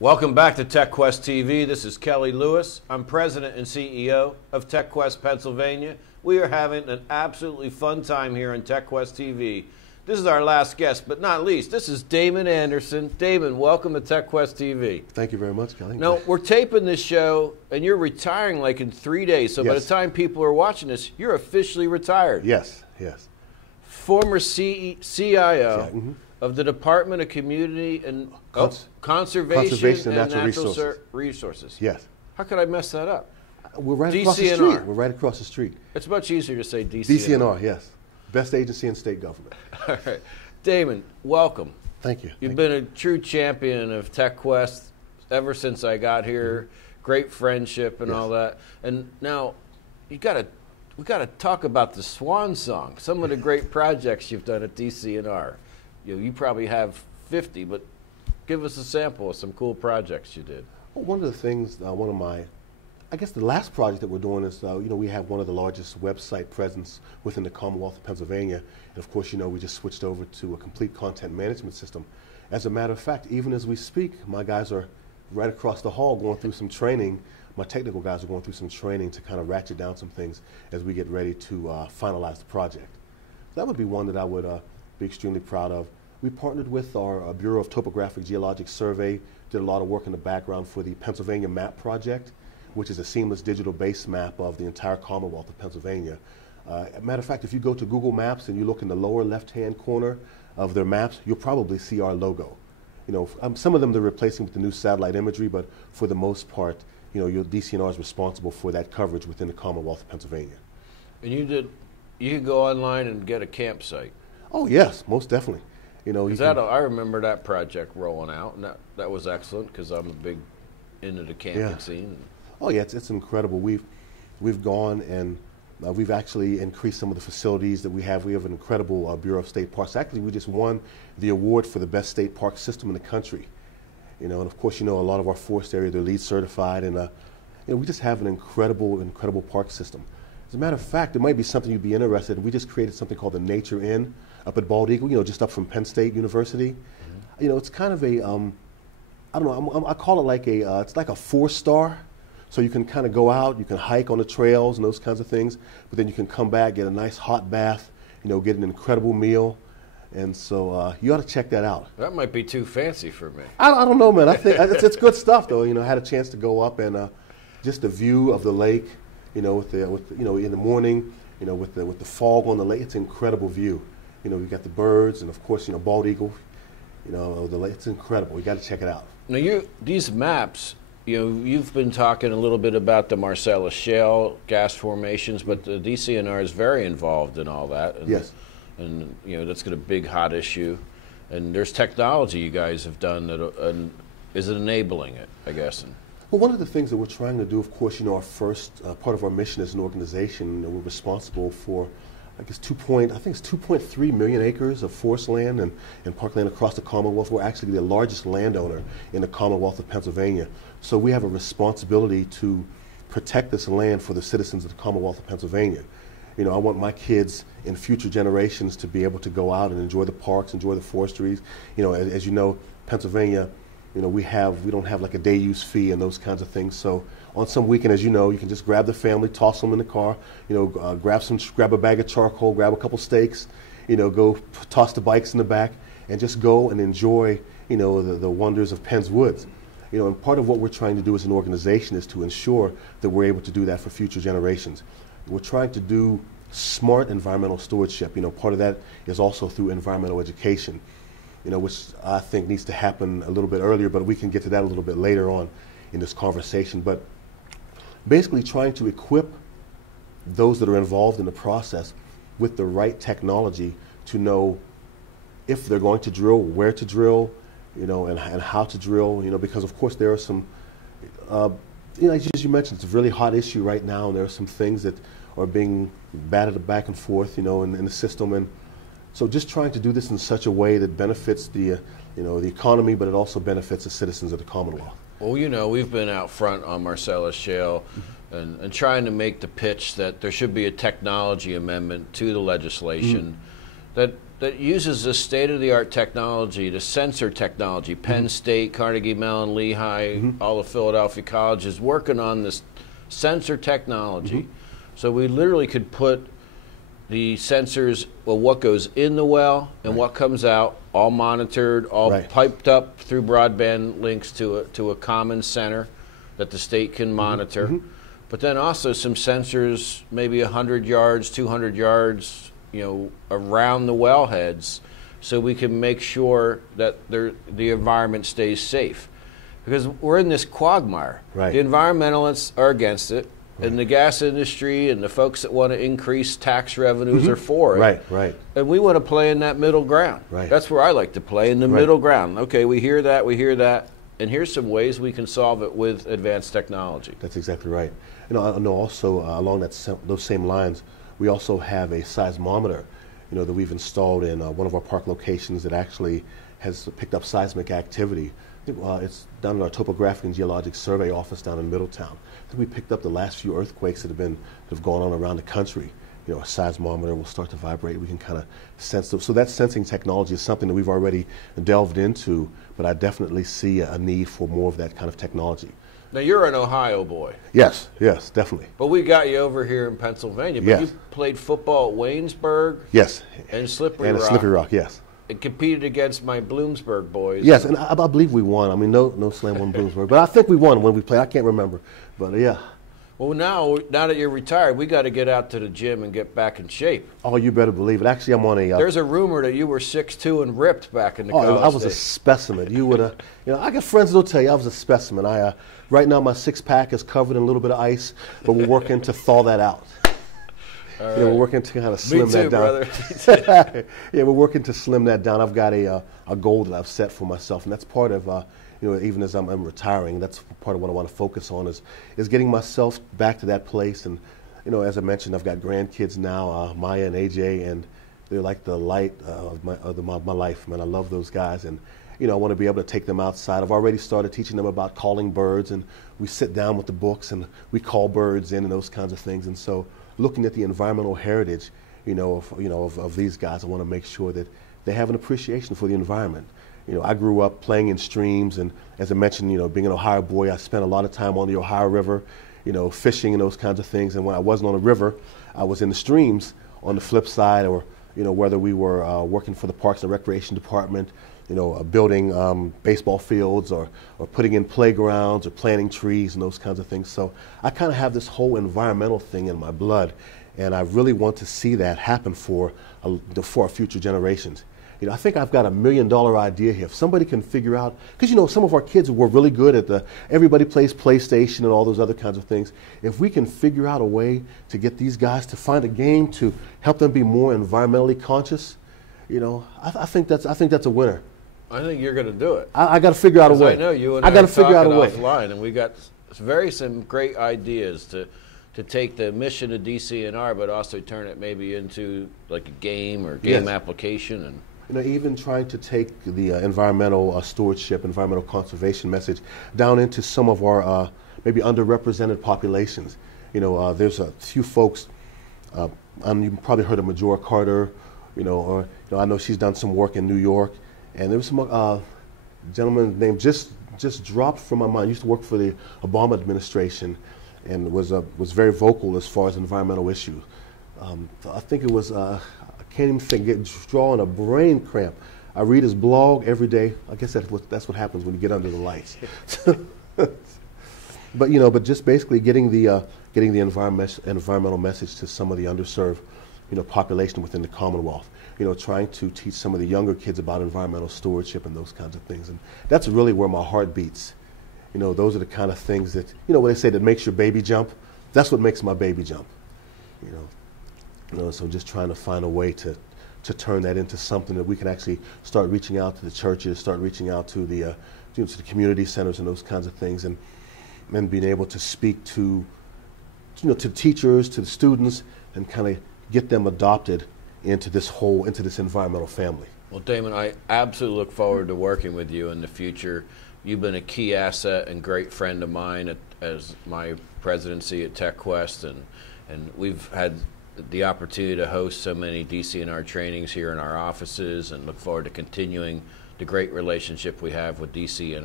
Welcome back to TechQuest TV. This is Kelly Lewis. I'm President and CEO of TechQuest Pennsylvania. We are having an absolutely fun time here on TechQuest TV. This is our last guest, but not least, this is Damon Anderson. Damon, welcome to TechQuest TV. Thank you very much, Kelly. Now, we're taping this show, and you're retiring like in 3 days, so by the time people are watching this, you're officially retired. Yes. Former CIO of the Department of Community and Conservation and Natural Resources. Yes. How could I mess that up? We're right across the street. We're right across the street. It's much easier to say DCNR. DCNR, yes. Best agency in state government. All right. Damon, welcome. Thank you. You've been a true champion of TechQuest ever since I got here. Great friendship and all that. And now we got to talk about the Swan Song, some of the great projects you've done at DCNR. You probably have 50, but give us a sample of some cool projects you did. Well, one of the things, I guess the last project that we're doing is, we have one of the largest website presence within the Commonwealth of Pennsylvania. And of course, we just switched over to a complete content management system. As a matter of fact, even as we speak, my guys are right across the hall going through some training. My technical guys are going through some training to kind of ratchet down some things as we get ready to finalize the project. So that would be one that I would be extremely proud of. We partnered with our Bureau of Topographic Geologic Survey, did a lot of work in the background for the Pennsylvania Map Project, which is a seamless digital base map of the entire Commonwealth of Pennsylvania. Matter of fact, if you go to Google Maps and you look in the lower left-hand corner of their maps, you'll probably see our logo. Some of them they're replacing with the new satellite imagery, but for the most part, your DCNR is responsible for that coverage within the Commonwealth of Pennsylvania. And you could go online and get a campsite. Oh yes, most definitely. I remember that project rolling out, and that was excellent because I'm a big into the camping scene. Oh yeah, it's incredible. We've gone and we've actually increased some of the facilities that we have. We have an incredible Bureau of State Parks. Actually, we just won the award for the best state park system in the country. And of course, a lot of our forest area, they're LEED certified, and we just have an incredible park system. As a matter of fact, it might be something you'd be interested in. We just created something called the Nature Inn up at Bald Eagle, just up from Penn State University. It's kind of a, I don't know, I call it like it's like a 4-star. So you can kind of go out, you can hike on the trails and those kinds of things, but then you can come back, get a nice hot bath, get an incredible meal. And so you ought to check that out. That might be too fancy for me. I don't know, man. I think it's good stuff, though. I had a chance to go up and just the view of the lake, in the morning, with the fog on the lake. It's an incredible view. You got the birds and of course, Bald Eagle. The lake. It's incredible. You got to check it out. Now, these maps. You've been talking a little bit about the Marcellus Shale gas formations, but the DCNR is very involved in all that. And, yes. And that's a big hot issue. And there's technology you guys have done that is enabling it, I guess. Well, one of the things that we're trying to do, of course, our first part of our mission as an organization, we're responsible for, I guess, 2.3 million acres of forest land and parkland across the Commonwealth. We're actually the largest landowner in the Commonwealth of Pennsylvania. So we have a responsibility to protect this land for the citizens of the Commonwealth of Pennsylvania. I want my kids in future generations to be able to go out and enjoy the parks, enjoy the forestries. As you know, Pennsylvania, we don't have like a day use fee and those kinds of things. So on some weekend, as you know, you can just grab the family, toss them in the car, grab a bag of charcoal, grab a couple steaks, go toss the bikes in the back and just go and enjoy, the wonders of Penn's Woods. And part of what we're trying to do as an organization is to ensure that we're able to do that for future generations. We're trying to do smart environmental stewardship. Part of that is also through environmental education, which I think needs to happen a little bit earlier, but we can get to that a little bit later on in this conversation. But basically trying to equip those that are involved in the process with the right technology to know if they're going to drill, where to drill, and how to drill, because of course there are some, as you mentioned, it's a really hot issue right now, and there are some things that are being batted back and forth, in the system, and so just trying to do this in such a way that benefits the economy, but it also benefits the citizens of the Commonwealth. Well, we've been out front on Marcellus Shale and trying to make the pitch that there should be a technology amendment to the legislation that that uses the state-of-the-art technology, the sensor technology. Penn State, Carnegie Mellon, Lehigh, all the Philadelphia colleges working on this sensor technology. So we literally could put the sensors, well, what goes in the well and what comes out, all monitored, all piped up through broadband links to a common center that the state can monitor. But then also some sensors, maybe 100 yards, 200 yards, around the wellheads, so we can make sure that the environment stays safe. Because we're in this quagmire. The environmentalists are against it, and the gas industry and the folks that want to increase tax revenues are for it. And we want to play in that middle ground. That's where I like to play, in the middle ground. Okay, we hear that, and here's some ways we can solve it with advanced technology. That's exactly right. I know also along those same lines, we also have a seismometer, that we've installed in one of our park locations that actually has picked up seismic activity. It's down in our Topographic and Geologic Survey office down in Middletown. I think we picked up the last few earthquakes that have gone on around the country. A seismometer will start to vibrate. We can kind of sense them. So that sensing technology is something that we've already delved into, but I definitely see a need for more of that kind of technology. Now, you're an Ohio boy. Yes, definitely. But we got you over here in Pennsylvania. But you played football at Waynesburg. Yes. And Slippery Rock. And Slippery Rock, yes. And competed against my Bloomsburg boys. Yes, and I believe we won. I mean, no slam on Bloomsburg. But I think we won when we played. I can't remember. But, yeah. Well, now that you're retired, we got to get out to the gym and get back in shape. Oh, you better believe it. Actually, I'm on a... There's a rumor that you were 6'2" and ripped back in the college I was days. a specimen. You would have... I got friends that'll tell you I was a specimen. Right now, my six-pack is covered in a little bit of ice, but we're working to thaw that out. All right. We're working to kind of slim that down. Brother. We're working to slim that down. I've got a goal that I've set for myself, and that's part of... even as I'm retiring, that's part of what I want to focus on is getting myself back to that place. And, as I mentioned, I've got grandkids now, Maya and AJ, and they're like the light of my life, man. I love those guys. And, I want to be able to take them outside. I've already started teaching them about calling birds, and we sit down with the books and we call birds in and those kinds of things. And so looking at the environmental heritage, of these guys, I want to make sure that they have an appreciation for the environment. I grew up playing in streams, and as I mentioned, being an Ohio boy, I spent a lot of time on the Ohio River, fishing and those kinds of things. And when I wasn't on the river, I was in the streams on the flip side, or, whether we were working for the Parks and Recreation Department, building baseball fields or putting in playgrounds or planting trees and those kinds of things. So I kind of have this whole environmental thing in my blood, and I really want to see that happen for our future generations. I think I've got $1 million idea here. If somebody can figure out, because some of our kids were really good at everybody plays PlayStation and all those other kinds of things. If we can figure out a way to get these guys to find a game to help them be more environmentally conscious, I think that's a winner. I think you're going to do it. I got to figure out a way. I know you and I got to figure out a way offline, and we got some great ideas to take the mission of DCNR, but also turn it maybe into like a game or game application and. Even trying to take the environmental stewardship, environmental conservation message down into some of our maybe underrepresented populations. There's a few folks, you've probably heard of Majora Carter, or I know she's done some work in New York, and there was some gentleman named just dropped from my mind. Used to work for the Obama administration, and was very vocal as far as environmental issues. I think it was. Can't even think, drawing a brain cramp. I read his blog every day. I guess that's what happens when you get under the lights. But just basically getting the environmental message to some of the underserved, population within the Commonwealth. Trying to teach some of the younger kids about environmental stewardship and those kinds of things. And that's really where my heart beats. Those are the kind of things that when they say that makes your baby jump. That's what makes my baby jump. So just trying to find a way to turn that into something that we can actually start reaching out to the churches, start reaching out to the community centers and those kinds of things, and being able to speak to teachers, to the students, and kind of get them adopted into this environmental family. Well, Damon, I absolutely look forward to working with you in the future. You've been a key asset and great friend of mine as my presidency at TechQuest, and we've had the opportunity to host so many DCNR trainings here in our offices, and look forward to continuing the great relationship we have with DCNR.